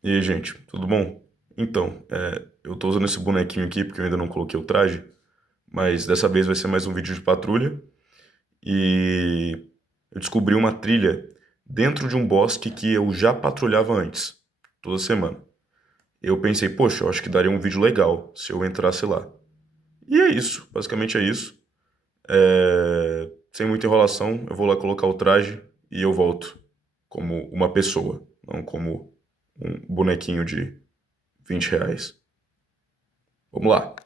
E aí, gente, tudo bom? Então, eu tô usando esse bonequinho aqui porque eu ainda não coloquei o traje, mas dessa vez vai ser mais um vídeo de patrulha e eu descobri uma trilha dentro de um bosque que eu já patrulhava antes, toda semana. Eu pensei, poxa, eu acho que daria um vídeo legal se eu entrasse lá. E é isso, basicamente é isso. Sem muita enrolação, eu vou lá colocar o traje e eu volto como uma pessoa, não como um bonequinho de R$ 20. Vamos lá.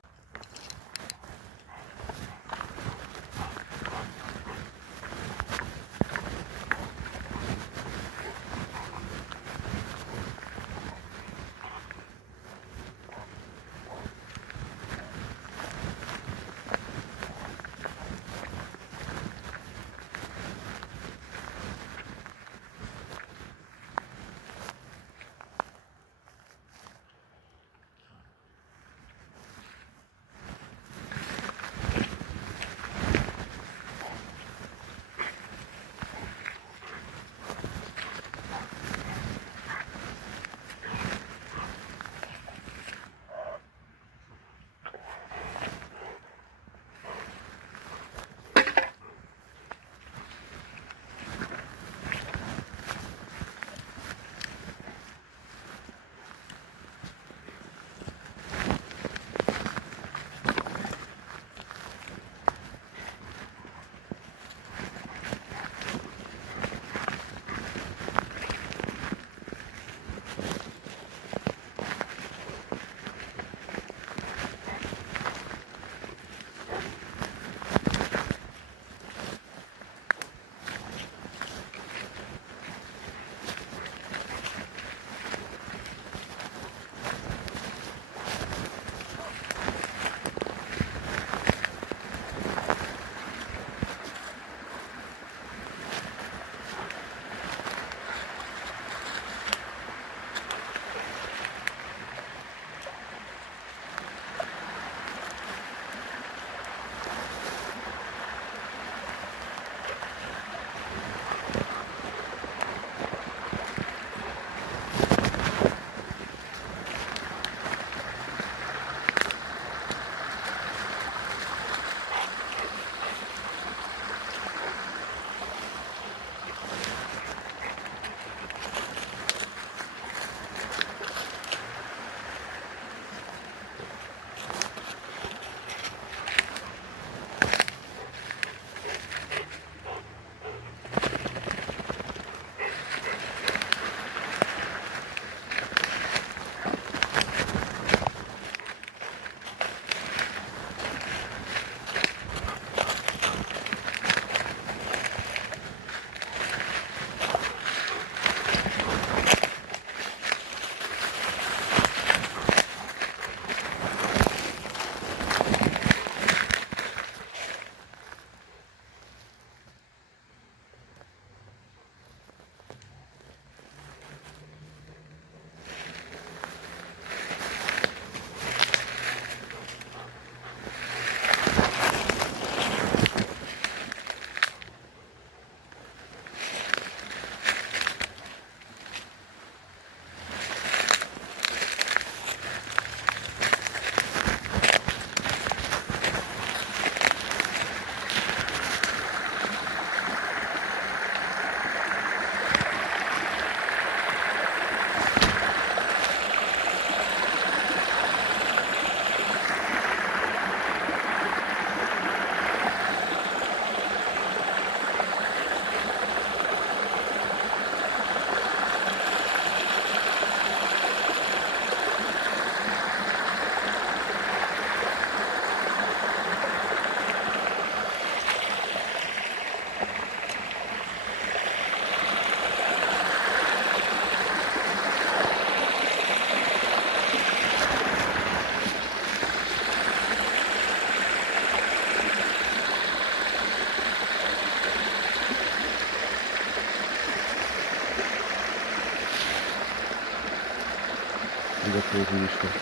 Obrigado pelo convite, cara.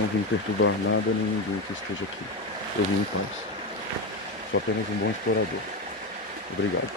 Não vim perturbar nada nem ninguém que esteja aqui. Eu vim em paz. Sou apenas um bom explorador. Obrigado.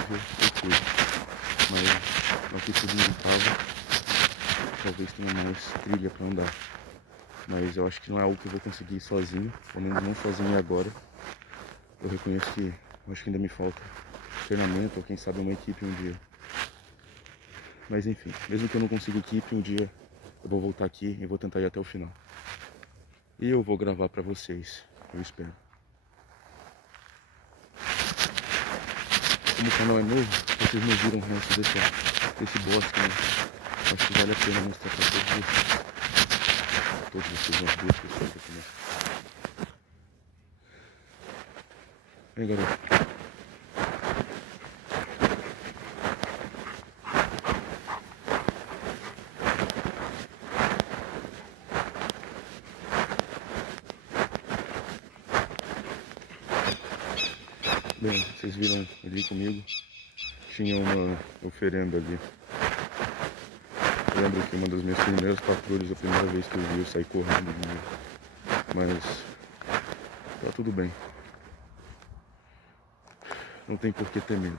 eu fui. Mas não que tudo indicava, talvez tenha mais trilha pra andar. Mas eu acho que não é algo que eu vou conseguir ir sozinho, pelo menos não sozinho agora. Eu reconheço que eu acho que ainda me falta treinamento, ou quem sabe uma equipe um dia. Mas enfim, mesmo que eu não consiga equipe, um dia eu vou voltar aqui e vou tentar ir até o final. E eu vou gravar pra vocês, eu espero. Como o canal é novo, vocês não viram o resto desse bosque, né? Acho que vale a pena mostrar pra todos vocês. Todos vocês, umas duas pessoas aqui, né? Vem, garoto. Bem, vocês viram ali comigo, tinha uma oferenda ali. Eu lembro que uma das minhas primeiras patrulhas, a primeira vez que eu vi, eu saí correndo de mim. Mas tá tudo bem. Não tem por que ter medo.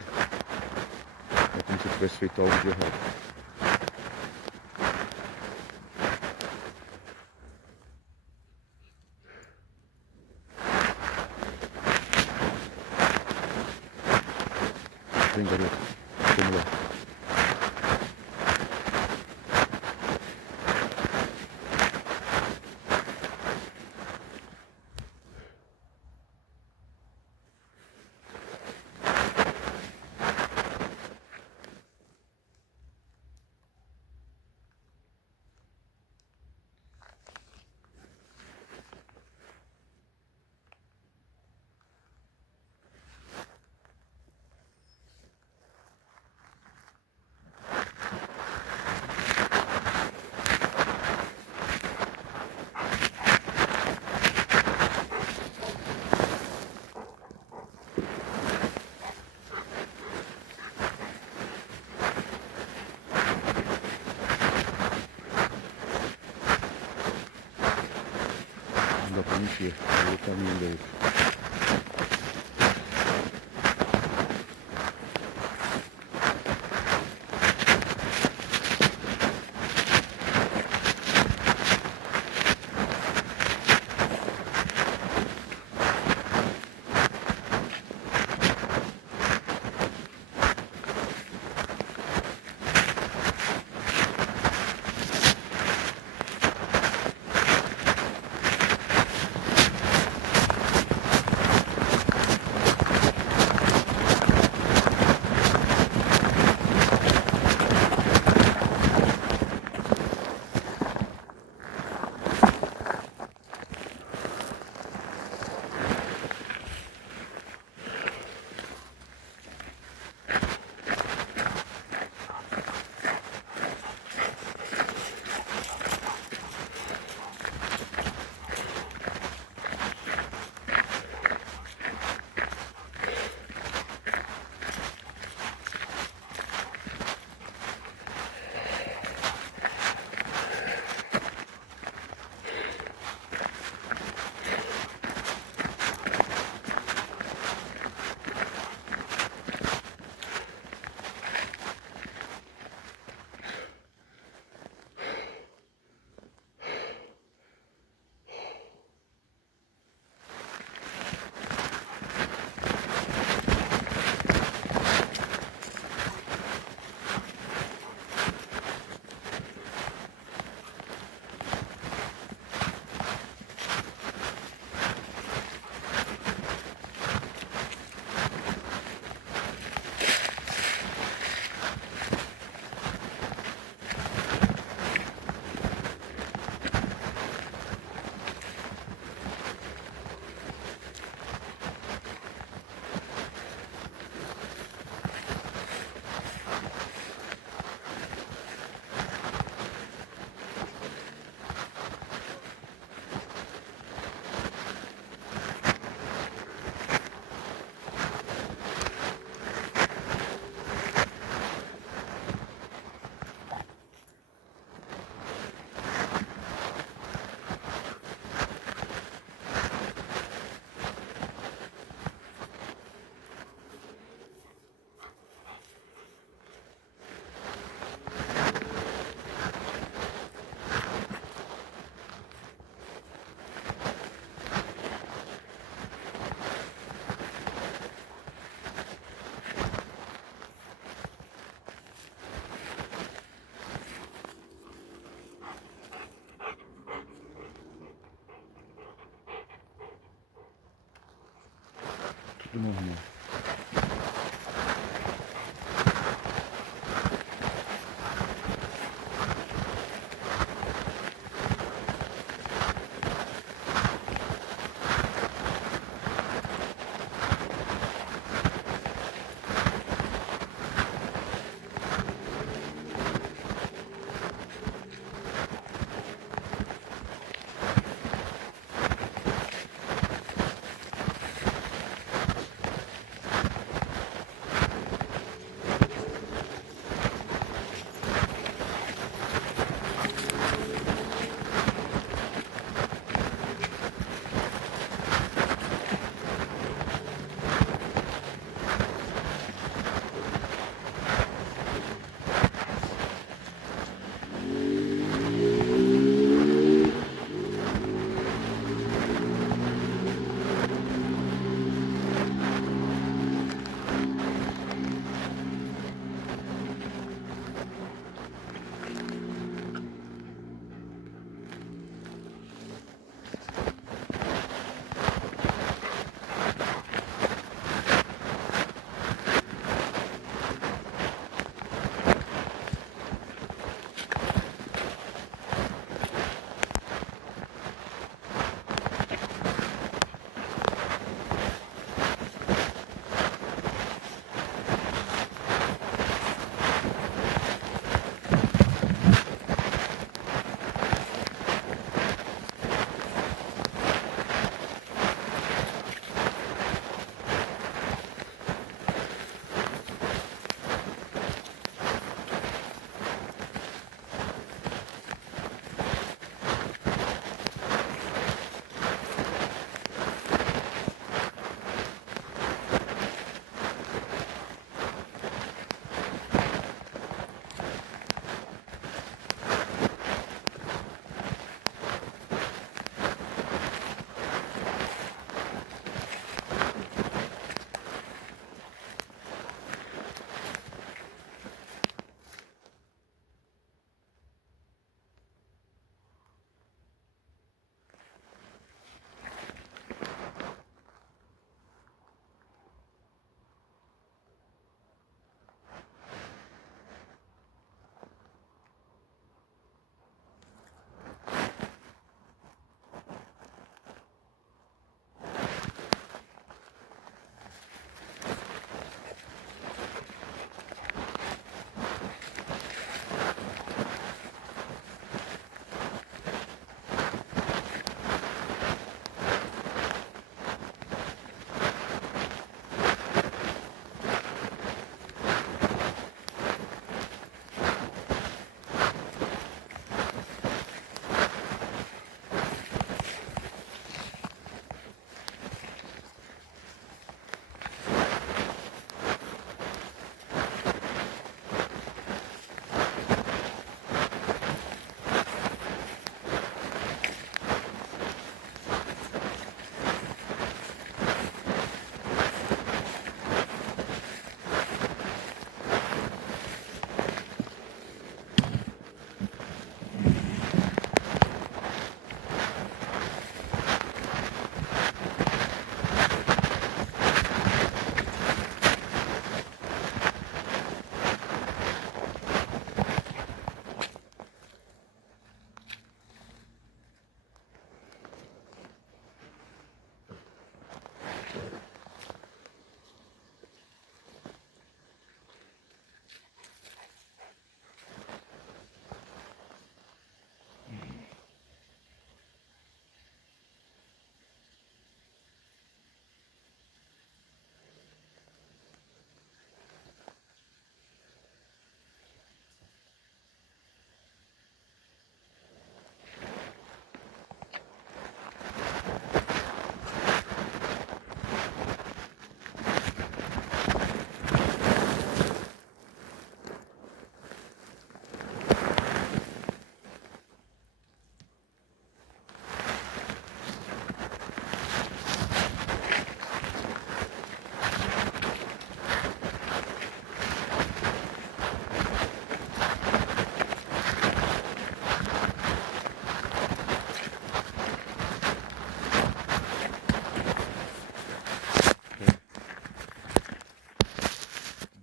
como se eu tivesse feito algo de errado. Vem, garoto. Vamos lá. Não dá pra mentir. Olha o caminho dele. Tudo normal.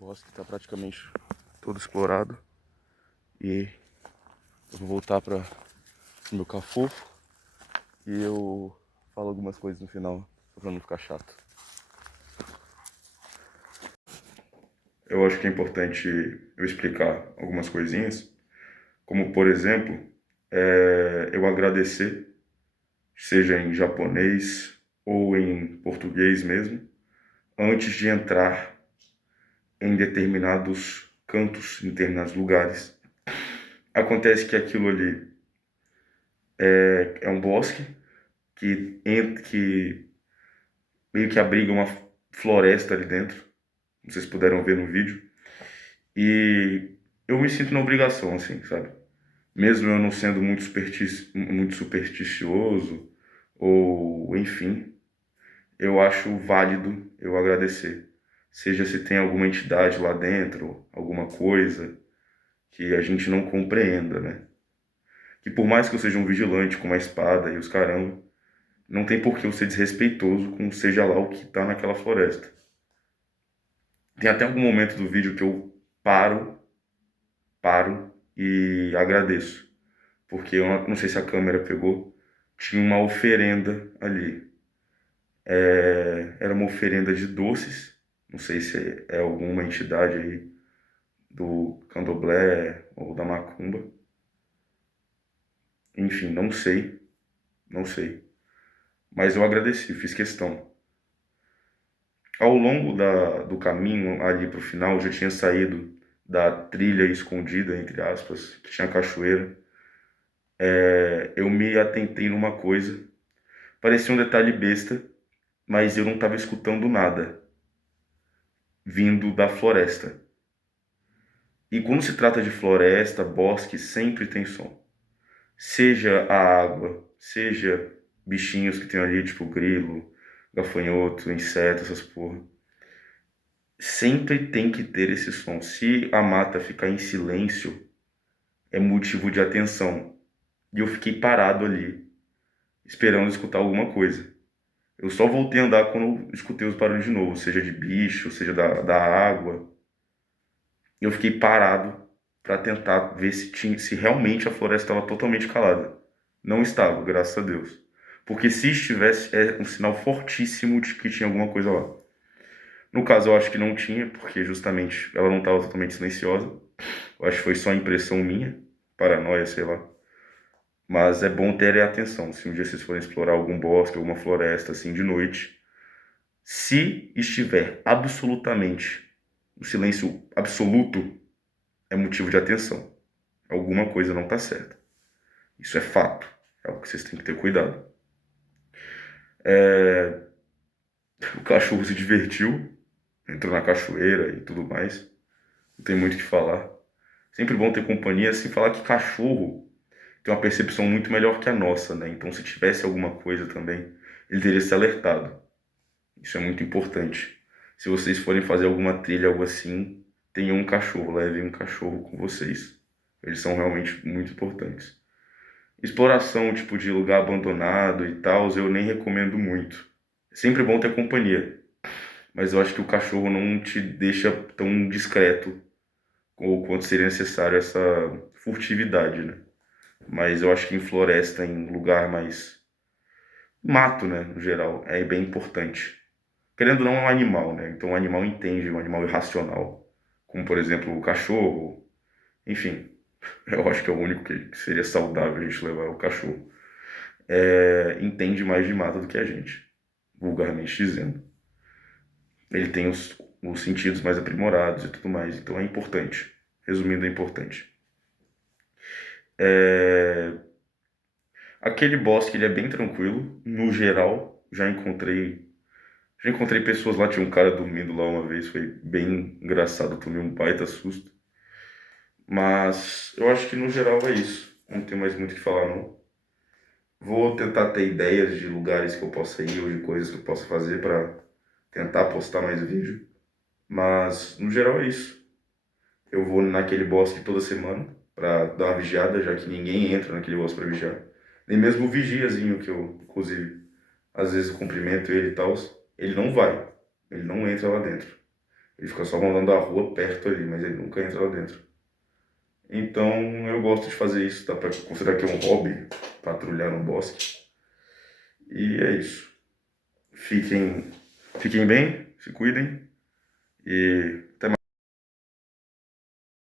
bosque tá praticamente todo explorado. E eu vou voltar para o meu cafofo e eu falo algumas coisas no final, só pra não ficar chato. Eu acho que é importante eu explicar algumas coisinhas, como por exemplo, eu agradecer, seja em japonês ou em português mesmo, antes de entrar em determinados cantos, em determinados lugares. Acontece que aquilo ali é um bosque que meio que abriga uma floresta ali dentro. Vocês puderam ver no vídeo. E eu me sinto na obrigação, assim, sabe? Mesmo eu não sendo muito supersticioso, ou enfim, eu acho válido eu agradecer. Seja se tem alguma entidade lá dentro, alguma coisa que a gente não compreenda, né? Que por mais que eu seja um vigilante com uma espada e os caramba, não tem por que eu ser desrespeitoso com seja lá o que tá naquela floresta. Tem até algum momento do vídeo que eu paro e agradeço. Porque eu não sei se a câmera pegou, tinha uma oferenda ali. Era uma oferenda de doces, não sei se é alguma entidade aí do candomblé ou da macumba. Enfim, não sei. Mas eu agradeci, fiz questão. Ao longo do caminho ali para o final, eu já tinha saído da trilha escondida, entre aspas, que tinha cachoeira. Eu me atentei numa coisa, parecia um detalhe besta, mas eu não estava escutando nada vindo da floresta. E quando se trata de floresta, bosque, sempre tem som. Seja a água, seja bichinhos que tem ali, tipo grilo, gafanhoto, inseto, essas porra. Sempre tem que ter esse som. Se a mata ficar em silêncio, é motivo de atenção. E eu fiquei parado ali, esperando escutar alguma coisa. Eu só voltei a andar quando eu escutei os barulhos de novo, seja de bicho, seja da água. Eu fiquei parado para tentar ver se realmente a floresta estava totalmente calada. Não estava, graças a Deus. Porque se estivesse, é um sinal fortíssimo de que tinha alguma coisa lá. No caso, eu acho que não tinha, porque justamente ela não estava totalmente silenciosa. Eu acho que foi só impressão minha, paranoia, sei lá. Mas é bom ter atenção. Se um dia vocês forem explorar algum bosque, alguma floresta assim de noite, se estiver absolutamente o silêncio absoluto, é motivo de atenção. Alguma coisa não está certa. Isso é fato. É algo que vocês têm que ter cuidado. O cachorro se divertiu, entrou na cachoeira e tudo mais. Não tem muito o que falar. Sempre bom ter companhia, sem falar que cachorro tem uma percepção muito melhor que a nossa, né? Então, se tivesse alguma coisa também, ele teria se alertado. Isso é muito importante. Se vocês forem fazer alguma trilha, algo assim, tenham um cachorro, levem um cachorro com vocês. Eles são realmente muito importantes. Exploração, tipo, de lugar abandonado e tal, eu nem recomendo muito. É sempre bom ter companhia, mas eu acho que o cachorro não te deixa tão discreto ou quanto seria necessário essa furtividade, né? Mas eu acho que em floresta, em lugar mais mato, né, no geral, é bem importante. Querendo ou não, é um animal, né? Então o animal entende, um animal irracional, como por exemplo o cachorro, enfim, eu acho que é o único que seria saudável a gente levar o cachorro. Entende mais de mata do que a gente, vulgarmente dizendo. Ele tem os sentidos mais aprimorados e tudo mais, então é importante. Resumindo, é importante. Aquele bosque ele é bem tranquilo, no geral. Já encontrei pessoas lá, tinha um cara dormindo lá uma vez, foi bem engraçado, eu tomei um baita susto. Mas eu acho que no geral é isso. Não tem mais muito o que falar, não. Vou tentar ter ideias de lugares que eu possa ir ou de coisas que eu possa fazer para tentar postar mais vídeo. Mas no geral é isso. Eu vou naquele bosque toda semana para dar uma vigiada, já que ninguém entra naquele bosque para vigiar. Nem mesmo o vigiazinho que eu, inclusive, às vezes eu cumprimento ele e tal, ele não vai. Ele não entra lá dentro. Ele fica só rondando a rua perto ali, mas ele nunca entra lá dentro. Então eu gosto de fazer isso, dá pra considerar que é um hobby, patrulhar no bosque. E é isso. Fiquem bem, se cuidem e até mais.